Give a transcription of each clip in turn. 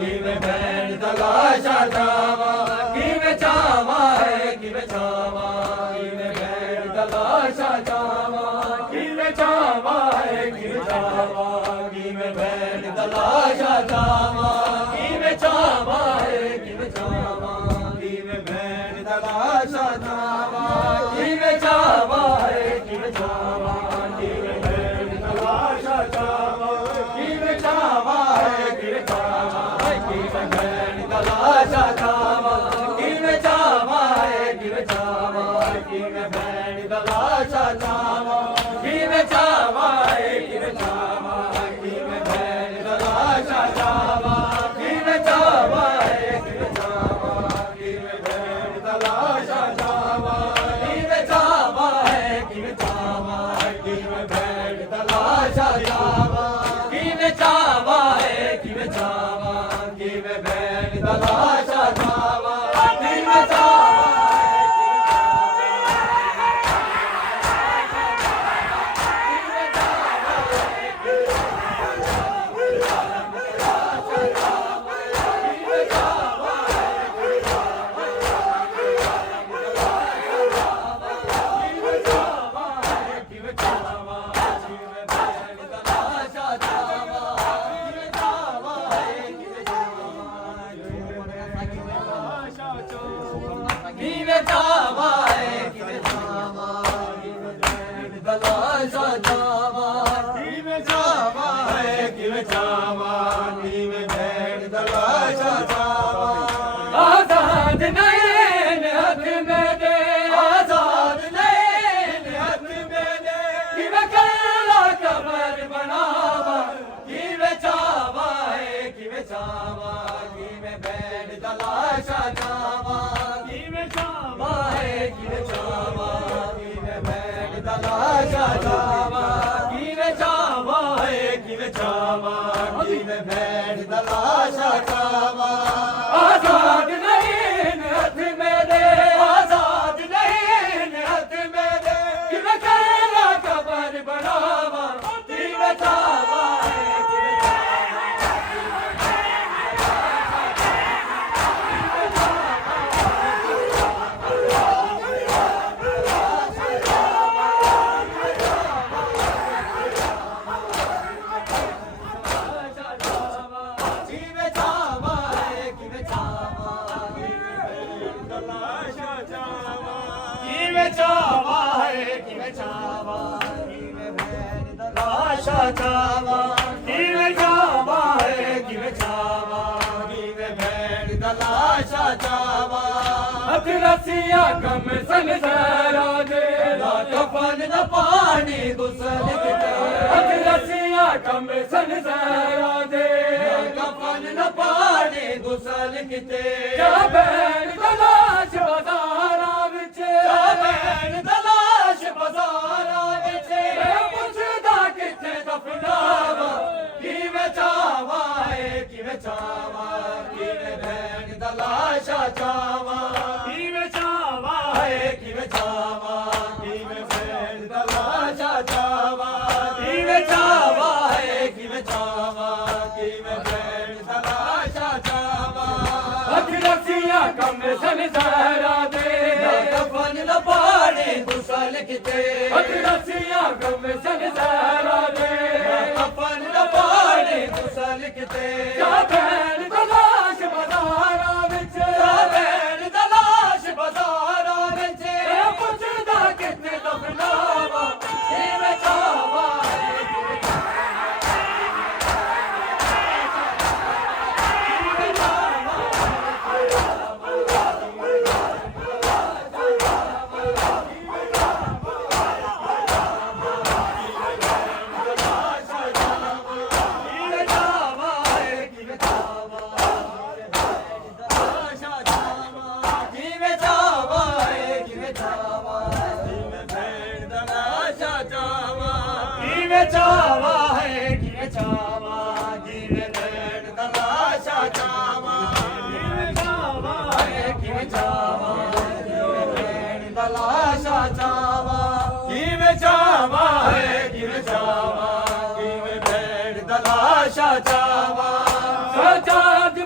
ਕਿਵੇਂ ਭੈਣ ਦਾ ਲਾਸ਼ਾ ਜਾਵਾਂ ਕਿਵੇਂ ਜਾਵਾਂ ਹੈ ਕਿਵੇਂ ਜਾਵਾਂ ਕਿਵੇਂ ਭੈਣ ਦਾ ਲਾਸ਼ਾ ਜਾਵਾਂ ਕਿਵੇਂ ਜਾਵਾਂ ਹੈ ਕਿਵੇਂ ਜਾਵਾਂ ਕਿਵੇਂ ਭੈਣ ਦਾ ਲਾਸ਼ਾ ਜਾਵਾਂ ਕਿਵੇਂ ਜਾਵਾਂ ਹੈ ਕਿਵੇਂ ਜਾਵਾਂ ਕਿਵੇਂ ਭੈਣ ਦਾ ਲਾਸ਼ਾ ਜਾਵਾਂ ਕਿਵੇਂ ਜਾਵਾਂ ਹੈ ਕਿਵੇਂ ਜਾਵਾਂ ਕਿਵੇਂ ਭੈਣ ਦਾ ਲਾਸ਼ਾ ਜਾਵਾਂ ਕਿਵੇਂ ਜਾਵਾਂ ਹੈ ਕਿਵੇਂ ਜਾਵਾਂ ਕਿਵੇਂ ਭੈਣ ਦਾ ਲਾਸ਼ਾ ਜਾਵਾਂ ਕਿਵੇਂ ਜਾਵਾਂ ਹੈ ਕਿਵੇਂ ਜਾਵਾਂ ਕਿਵੇਂ ਭੈਣ ਦਾ ਲਾਸ਼ਾ ਜਾਵਾਂ ਕਿਵੇਂ ਜਾਵਾਂ ਹੈ ਕਿਵੇਂ ਜਾਵਾਂ ਕਿਵੇਂ ਭੈਣ ਦਾ ਲਾਸ਼ਾ ਜਾਵਾਂ ਕਿਵੇਂ ਜਾਵਾਂ ਹੈ ਕਿਵੇਂ ਜਾਵਾਂ ਕਿਵੇਂ ਭੈਣ ਦਾ ਲਾਸ਼ਾ ਜਾਵਾਂ ਕਿਵੇਂ ਜਾਵਾਂ ਹੈ ਕਿਵੇਂ ਜਾਵਾਂ ਕਿਵੇਂ ਭੈਣ ਦਾ ਲਾਸ਼ਾ ਜਾਵਾਂ ਕਿਵੇਂ ਜਾਵਾਂ ਹੈ ਕਿਵੇਂ ਜਾਵਾਂ ਕਿਵੇਂ ਭੈਣ ਦਾ ਲਾਸ਼ਾ ਜਾਵਾਂ ਕਿਵੇਂ ਜਾਵਾਂ ਕਿਵੇਂ ਜਾਵਾਂ ਹੈ ਕਿਵੇਂ ਜਾਵਾਂ ਕਿਵੇਂ ਭੈਣ ਦਾ ਲਾਸ਼ਾ ਜਾਵਾਂ ਕਿਵੇਂ ਜਾਵਾਂ ਹੈ ਕਿਵੇਂ ਜਾਵਾਂ ਕਿਵੇਂ ਭੈਣ ਦਾ ਲਾਸ਼ਾ ਜਾਵਾਂ ਆਜ਼ਾਦ ਨੈਣ ਹੱਥ ਮੇਰੇ ਆਜ਼ਾਦ ਨੈਣ ਹੱਥ ਮੇਰੇ ਕਿਵੇਂ ਕੱਲਾ ਕਬਰ ਬਣਾਵਾਂ ਕਿਵੇਂ ਜਾਵਾਂ ਹੈ ਕਿਵੇਂ ਜਾਵਾਂ ਕਿਵੇਂ ਭੈਣ ਦਾ ਲਾਸ਼ਾ ਜਾਵਾਂ ਕਿਵੇਂ ਜਾਵਾਂ ਹੈ ਕਿਵੇਂ ਜਾਵਾਂ ਕਿਵੇਂ ਭੈਣ ਦਾ ਲਾਸ਼ਾ ਜਾਵਾਂ ਕਿਵੇਂ ਜਾਵਾਂ ਹੈ ਕਿਵੇਂ ਜਾਵਾਂ ਕਿਵੇਂ ਭੈਣ ਦਾ ਲਾਸ਼ਾ ਜਾਵਾਂ ਆਜ਼ਾਦ ਨਹੀਂ ਹੱਥ ਮੇਰੇ ਆਜ਼ਾਦ ਨਹੀਂ ਹੱਥ ਮੇਰੇ ਕਿਵੇਂ ਕੱਲਾ ਕਬਰ ਬਣਾਵਾਂ ਕਿਵੇਂ ਜਾਵਾਂ ਹੈ ਕਿਵੇਂ ਜਾਵਾਂ ਹੈ ਕਿਵੇਂ ਜਾਵਾਂ ਕਿਵੇਂ ਭੈਣ ਦਾ ਲਾਸ਼ਾ ਜਾਵਾਂ ਕਿਵੇਂ ਜਾਵਾਂ ਹੈ ਕਿਵੇਂ ਜਾਵਾਂ ਕਿਵੇਂ ਭੈਣ ਦਾ ਲਾਸ਼ਾ ਜਾਵਾਂ ਅੱਖ ਰਸੀਆਂ ਕਮ ਸੰਸਾਰਾਂ ਦੇ ਨਾ ਕਫਨ ਦਾ ਪਾਣੀ ਗੁਸਲ ਕਿਤੇ ਅੱਖ ਰਸੀਆਂ ਕਮ ਸੰਸਾਰਾਂ ਦੇ ਨਾ ਕਫਨ ਦਾ ਪਾਣੀ ਗੁਸਲ ਕਿਤੇ ਜਾ ਭੈਣ ਦਾ ਲਾਸ਼ ਬਾਜ਼ਾਰਾਂ ਵਿੱਚ ਜਾ ਭੈਣ ਦਾ ਲਾਸ਼ ਬਾਜ਼ਾਰਾਂ ਵਿੱਚ ਮੈਂ ਪੁੱਛਦਾ ਕਿੱਥੇ ਦਫਨਾਵਾਂ ਕਿਵੇਂ ਜਾਵਾਂ ਹੈ ਕਿਵੇਂ ਜਾਵਾਂ ਕਿਵੇਂ ਭੈਣ ਦਾ ਲਾਸ਼ਾ ਜਾਵਾਂ ਕਿਵੇਂ ਜਾਵਾਂ ਹੈ ਕਿਵੇਂ ਜਾਵਾਂ ਕਿਵੇਂ ਭੈਣ ਦਾ ਲਾਸ਼ਾ ਜਾਵਾਂ ਕਿਵੇਂ ਜਾਵਾਂ ਹੈ ਕਿਵੇਂ ਜਾਵਾਂ ਕਿਵੇਂ ਭੈਣ ਦਾ ਲਾਸ਼ਾ ਜਾਵਾਂ ਅੱਖ ਰਸੀਆਂ ਕਮ ਸੰਸਾਰਾਂ ਦੇ ਕਫਨ ਨਾ ਪਾੜੇ ਗੁਸਲ ਕਿਤੇ ਅੱਖ ਰਸੀਆਂ ਕਮ ਸੰਸਾਰਾਂ ਦੇ ਕਫਨ ਨਾ ਪਾੜੇ ਗੁਸਲ ਕਿਤੇ ਜਾ ਭੈਣ ਦਾ ਲਾਸ਼ ਬਾਜ਼ਾਰਾਂ ਵਿੱਚ ਜਾ ਭੈਣ ਦਾ ਲਾਸ਼ ਬਾਜ਼ਾਰਾਂ ਵਿੱਚ ਮੈਂ ਪੁੱਛਦਾ ਕਿੱਥੇ ਦਫਨਾਵਾਂ ਕਿਵੇਂ ਜਾਵਾਂ ਕਿਵੇਂ ਜਾਵਾਂ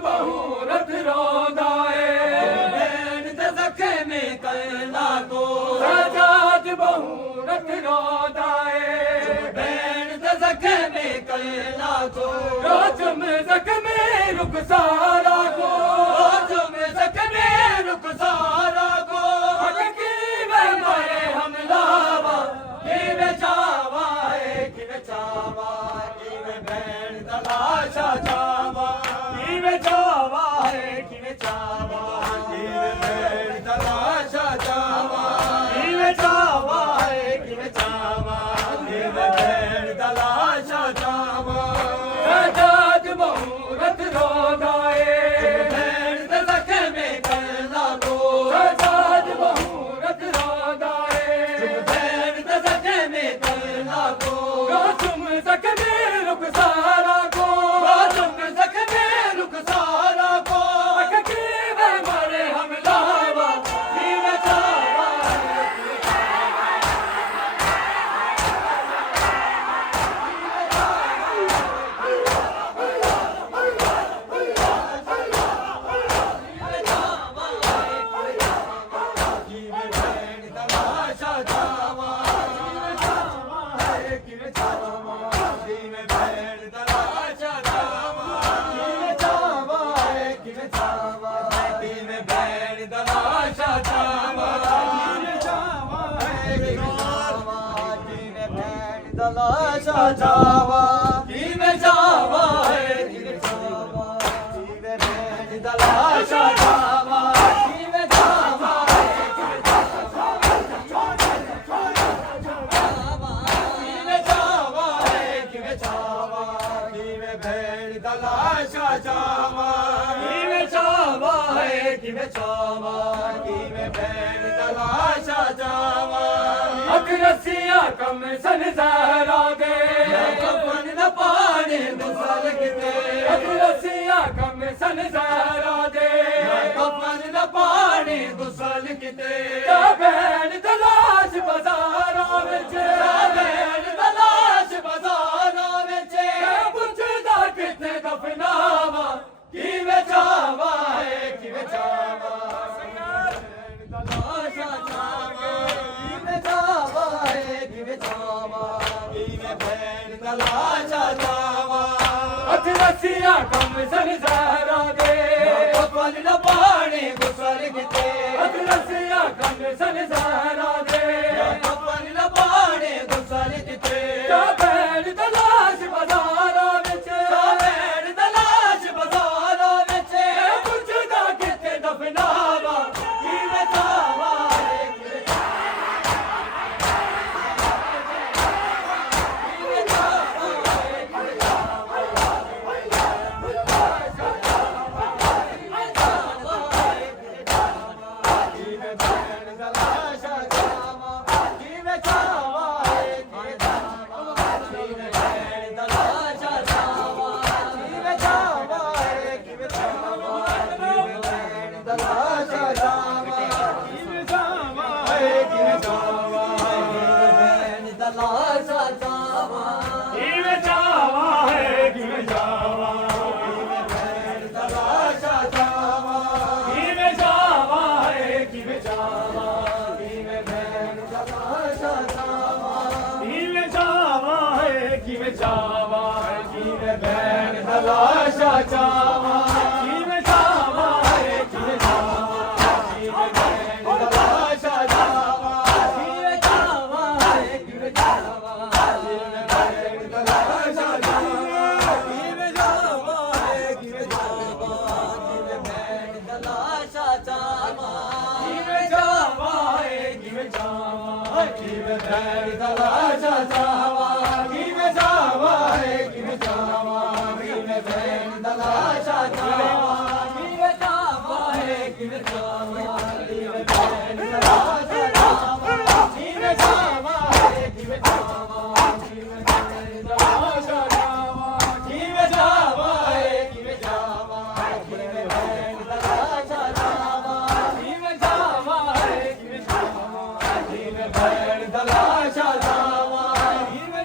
बहु रथ रोदाए बैन दजखे में करना को सजाद बहु रथ रोदाए बैन दजखे में करना को रोज में जख्मे रुक सारा को रोज में जख्मे रुक सारा को हटकी में मारे हम लावा कि में चावा है कि में चावा कि में बैन दलाशा चावा कि में चावा है कि में चावा कि में बैन दलाशा चावा कि में चावा है कि में चावा कि में बैन दलाशा चावा सजाद बहु रथ रोदाए बैन दजखे में करना को सजाद बहु रथ रोदाए बैन दजखे में करना को तुम जख्मे रुक सारा को तुम जख्मे रुक सारा को हटकी में मारे हम लावा कि में चावा कि में बैन दलाशा चावा कि में चावा कि में बैन दलाशा चावा कि में चावा कि में चावा कि में बैन दलाशा चावा कि में चावा कि में चावा कि में बैन दलाशा चावा कि में चावा कि में चावा कि में बैन दलाशा चावा कि में चावा अखरसिया कम सन जहरा दे कफन न पाने गुसल किते अखरसिया कम सन जहरा दे कफन न पाने गुसल किते बैन दलाश बाजारा विच बैन दलाश बाजारा विच पुछदा किते दफनावा कि में चावा है कि में चावा दलाशा चावा कि में चावा है कि में चावा कि में बैन दलाशा चावा अखरसिया कम सन जहरा दे कफन न पाने गुसल किते अखरसिया कम सन जहरा दे कफन न पाने गुसल किते बैन दलाश बाजारा विच बैन दलाश बाजारा विच पुछदा किते दफनावा कि में चावा है कि में दलाशा चावा कि में चावा है कि में चावा कि में बैन दलाशा चावा कि में चावा है कि में चावा कि में बैन दलाशा चावा कि में चावा है कि में चावा कि में बैन दलाशा चावा कि में चावा है कि में चावा कि में बैन दलाशा चावा कि में चावा है कि में चावा कि में बैन दलाशा चावा कि में चावा है कि में चावा कि में बैन दलाशा चावा कि में चावा है कि में चावा कि में बैन दलाशा चावा कि में चावा है कि में चावा कि में बैन दलाशा चावा कि में चावा है कि में चावा कि में बैन दलाशा चावा कि में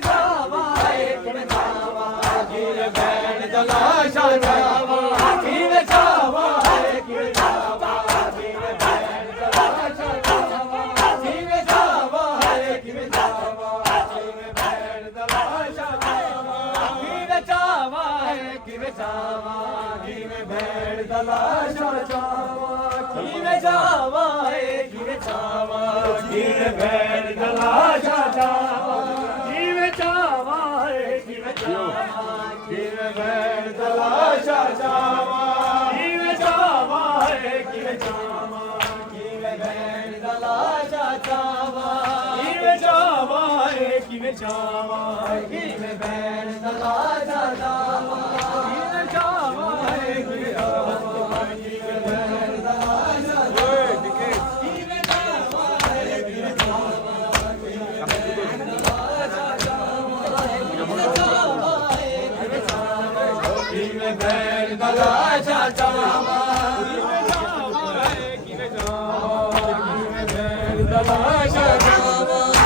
ਕਿਵੇਂ ਭੈਣ ਦਾ ਲਾਸ਼ਾ ਜਾਵਾਂ ਕਿਵੇਂ ਜਾਵਾਂ ਏ ਕਿਵੇਂ ਜਾਵਾਂ ਕਿਵੇਂ ਭੈਣ ਦਾ ਲਾਸ਼ਾ ਜਾਵਾਂ ਕਿਵੇਂ ਜਾਵਾਂ ਏ ਕਿਵੇਂ ਜਾਵਾਂ ਕਿਵੇਂ ਭੈਣ ਦਾ ਲਾਸ਼ਾ ਜਾਵਾਂ ਕਿਵੇਂ ਜਾਵਾਂ ਏ ਕਿਵੇਂ ਜਾਵਾਂ ਕਿਵੇਂ ਭੈਣ ਦਾ ਲਾਸ਼ਾ ਜਾਵਾਂ ਕਿਵੇਂ ਜਾਵਾਂ ਏ ਕਿਵੇਂ ਜਾਵਾਂ ਕਿਵੇਂ ਭੈਣ ਦਾ ਲਾਸ਼ਾ ਜਾਵਾਂ ਕਿਵੇਂ ਜਾਵਾਂ ਏ ਕਿਵੇਂ ਜਾਵਾਂ ਕਿਵੇਂ ਭੈਣ ਦਾ ਲਾਸ਼ਾ ਓਏ ਟਿਕੇ ਕਿਵੇਂ ਜਾਵਾਂ ਏ ਕਿਵੇਂ ਜਾਵਾਂ ਕਿਵੇਂ ਭੈਣ ਦਾ ਲਾਸ਼ਾ ਜਾਵਾਂ ਕਿਵੇਂ ਜਾਵਾਂ ਏ ਕਿਵੇਂ ਜਾਵਾਂ ਕਿਵੇਂ ਭੈਣ ਦਾ ਲਾਸ਼ਾ ਜਾਵਾਂ ਕਿਵੇਂ ਜਾਵਾਂ ਏ ਕਿਵੇਂ ਜਾਵਾਂ ਕਿਵੇਂ ਭੈਣ ਦਾ ਲਾਸ਼ਾ ਜਾਵਾਂ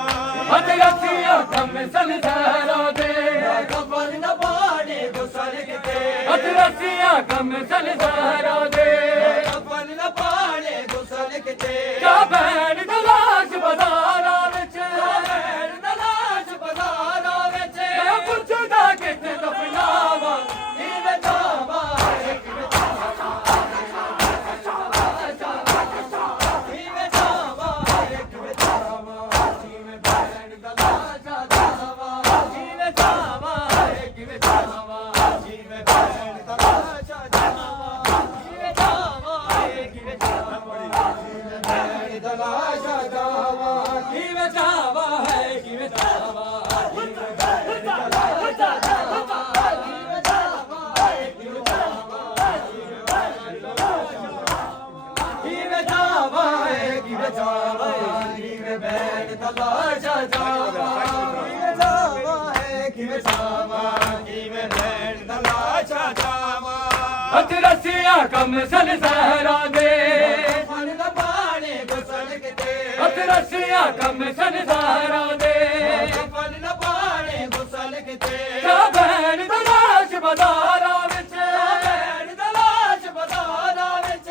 रसिया कम संसारा दे कपल न पाने गुसल के रसिया कम संसारा दे कपल न पाने गुसल के क्या भैन दलाश बदारा विच भैन दलाश बदारा विच पुछदा किथे दफनावा किवें जावा किवें जावा किवें जावा किवें जावा किवें भैन दलाश जावा किवें जावा किवें जावा किवें भैन दलाश जावा किवें जावा किवें जावा किवें भैन दलाश जावा किवें जावा किवें जावा किवें जावा किवें जावा किवें भैन दलाशा जावा किवें जावा किवें जावा किवें भैन दलाशा जावा रसिया कम संसारा दे मन न पाने गुसल के रसिया कम संसारा दे मन न पाने गुसल के क्या भैन दलाश बदारा विच भैन दलाश बदारा विच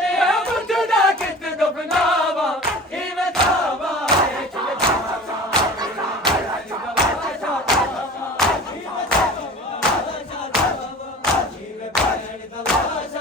पुछदा किथे दफनावा किवें जावा किवें जावा किवें भैन दलाशा